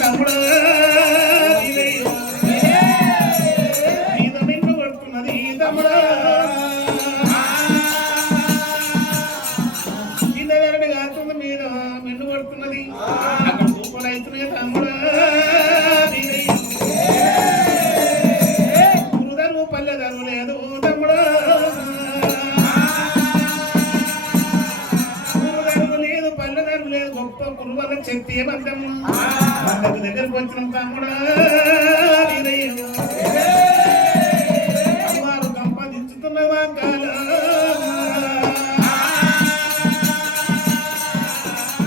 తమ్ముడు వచ్చింది బంధము బంధకు దగ్గరకు వచ్చిన తమ్ముడా వారు సంపాదించుతున్న వాకాలు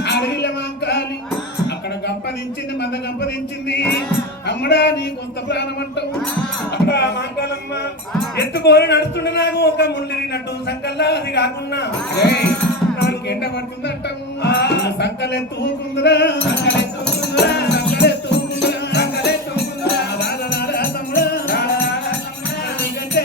అడవిల వాకాలి అక్కడ గంపదించింది మంద గంపదించింది అమ్మడా నీ కొంత ప్రాణం అంటావు. అక్కడ మాంకాలమ్మ ఎత్తుకోని నడుస్తుండే నాకు ఒక ముళ్ళినట్టు సంకల్లా అది కాకుండా. నీకు ఎండ పడుతుందంటాం సంకలెత్తుకుందిరా సంకలెత్తుకుందిరా సంకలెత్తుకుందిరా సంకలెత్తుకుందిరా రారా రారా తమ్ముడా. నీకంటే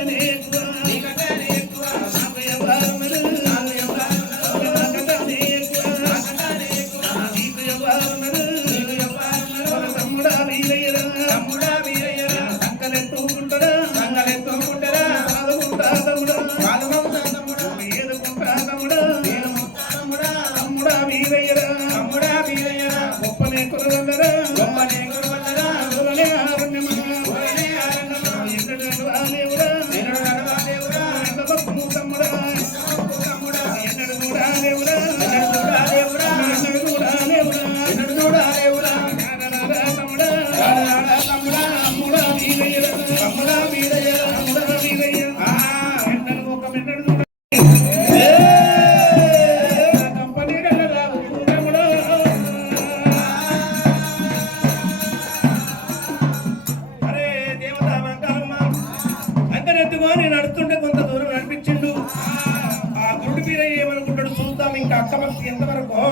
ఇంకా అక్క మనకి ఎంతవరకు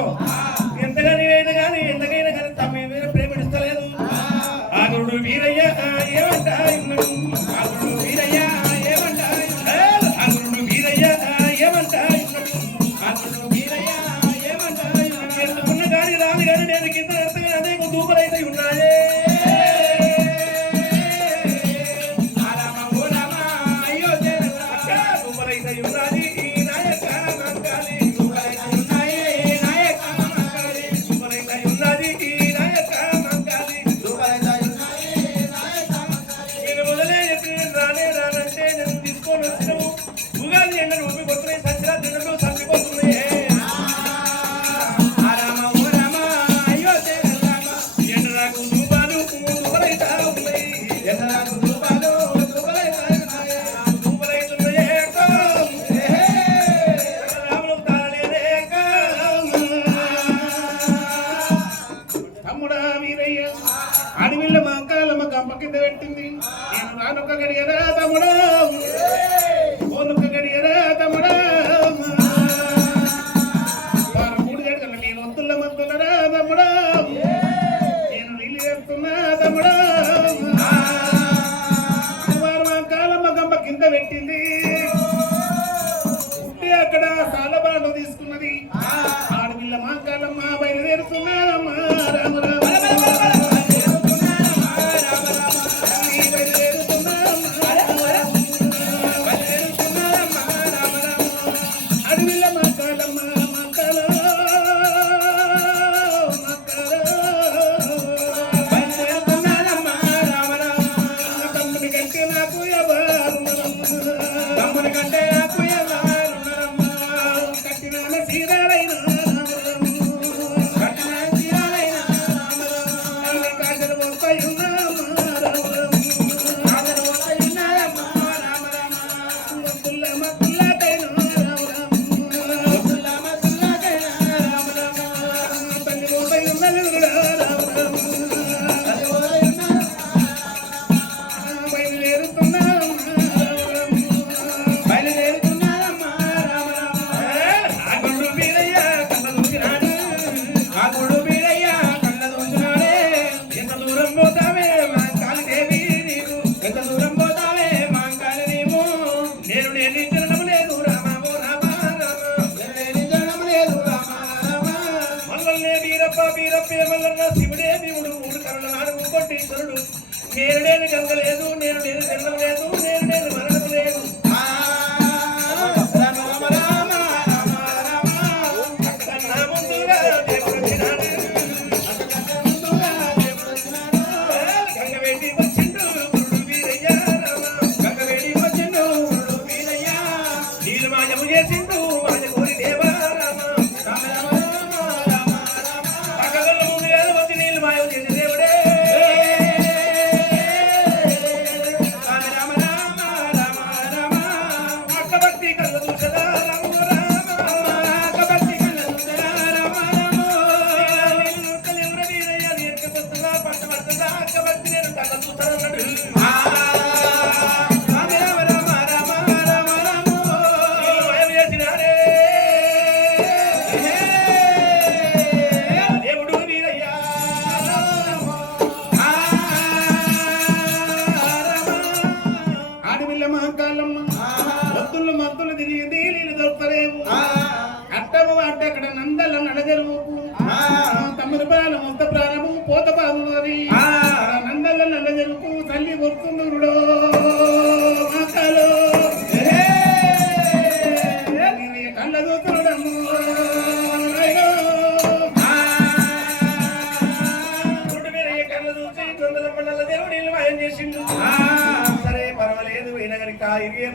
ఎగిరే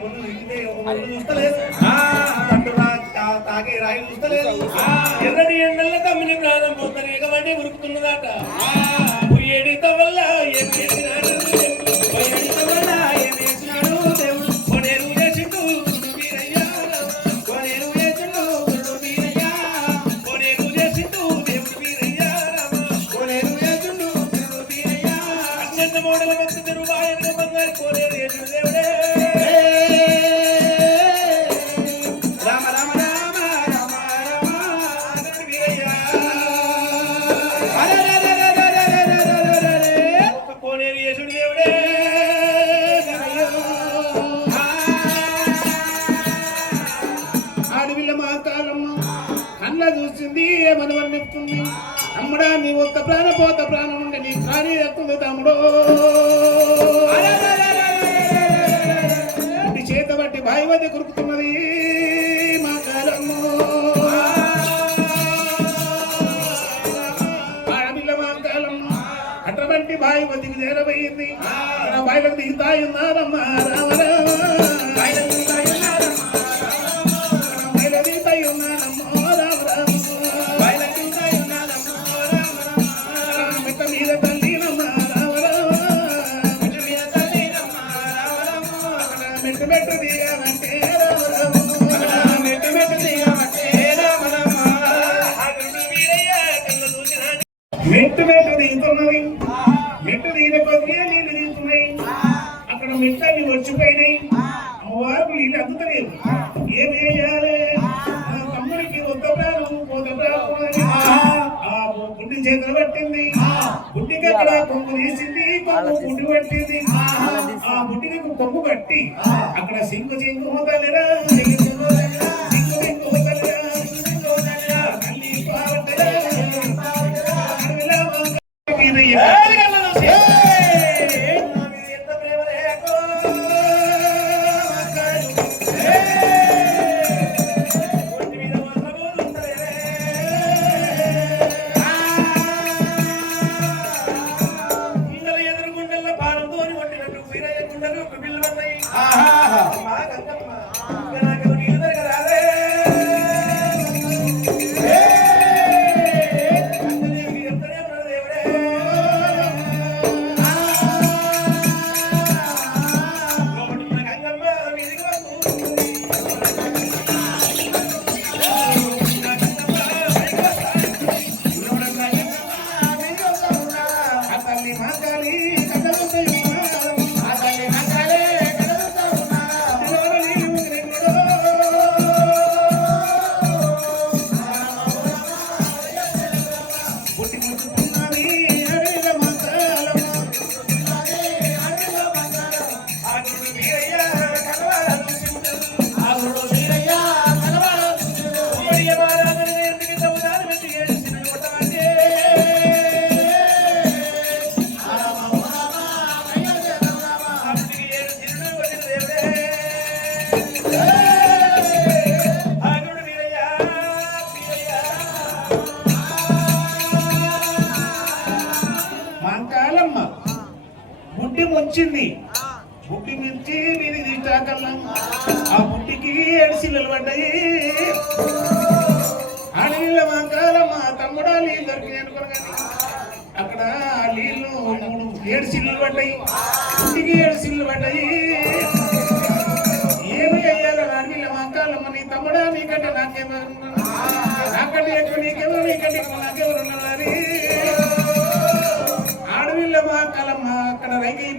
చూస్తలేదు తాగే రాయి చూస్తలేదు ఎర్రటి ఎండల్లో తమ్మిన ప్రాణం పోతారు ఎగబడి ఉరుకుతున్నదాట. ఏడితో వల్ల నీ ఒక్క ప్రాణ పోత ప్రాణం ఉండే నీ కానీ ఎక్కువ తమ్ముడు. నీ చేత బట్టి భాయివతి కురుకుతున్నది మా కాలము. ఆడపిల్ల మా కాలం అటువంటి చేరబోయింది బాయిలకు దిగుతాయి ఉన్నారమ్మా రామరా సింగు సింగు ముగలి పుట్టి ముంచింది మించి మీది ఆ బుడ్డికి ఎడిసిల్లలు పడ్డాయి అడవిల మాకాల మా తమ్ముడా నీళ్ళు దొరికి అక్కడ ఆ నీళ్ళు మూడు ఏడు సిల్లులు పడ్డాయి బుడ్డికి ఏడు సిల్లులు పడ్డాయి ఏమి అయ్యాలో అడవిల మాకాలమ్మ నీ తమ్ముడా నీకంటే నాకేమో నాకంటే ఎక్కువ నీకేమో నీకంటే ఎక్కువ నాకెవరు ఉన్నవారి ఆడవిల్ల అక్కడ రైకి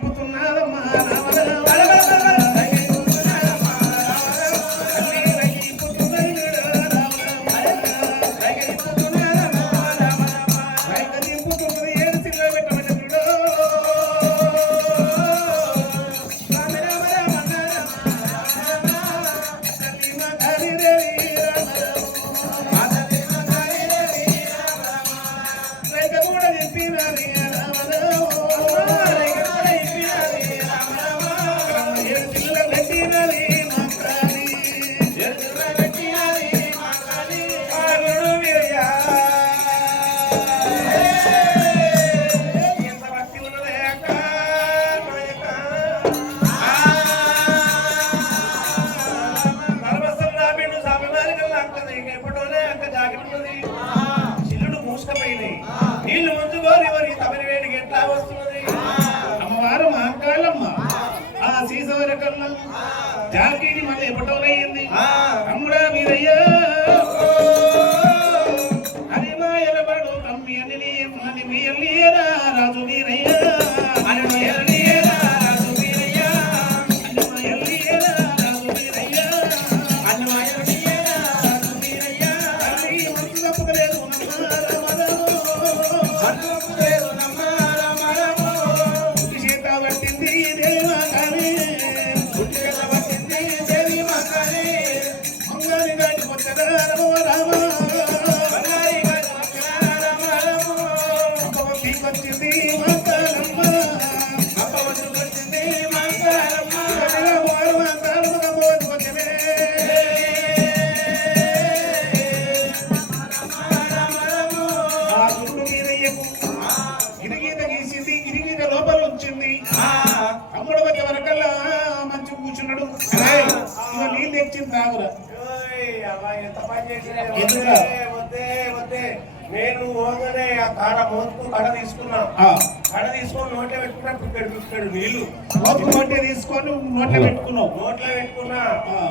నేను పోగానే ఆ కాడ మోతుకు కడ తీసుకున్నా. ఆ, కడ తీసుకొని నోట్లో పెట్టుకున్నా పిక్కడు పిక్కడు నీళ్ళు తీసుకొని నోట్లో పెట్టుకున్నావు. నోట్లో పెట్టుకున్నా.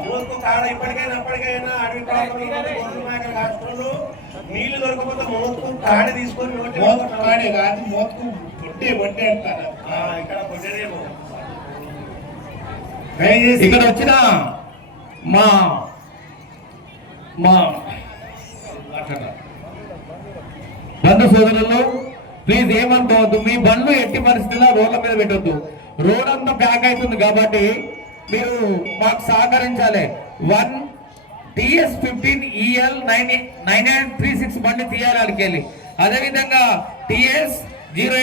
మోతుకు కాడ ఇప్పటికైనా అప్పటికైనా అడవి నీళ్ళు దొరకకపోతే మోతుకు కాడ తీసుకొని నోట్లో. కాడే కాదు మోతుకు బొట్టే బొట్టే అంటారు. ఆ, ఇక్కడ ఇక్కడ వచ్చిన మా మా బంధు సోదరులు ప్లీజ్ ఏమనుకోవద్దు మీ బండ్లు ఎట్టి పరిస్థితుల్లో రోడ్ల మీద పెట్టొద్దు. రోడ్ అంతా ప్యాక్ అవుతుంది కాబట్టి మీరు మాకు సహకరించాలి. One TS fifteen EL nine nine three six బండి తీయాలి అడికెళ్ళి అదేవిధంగా టిఎస్ జీరో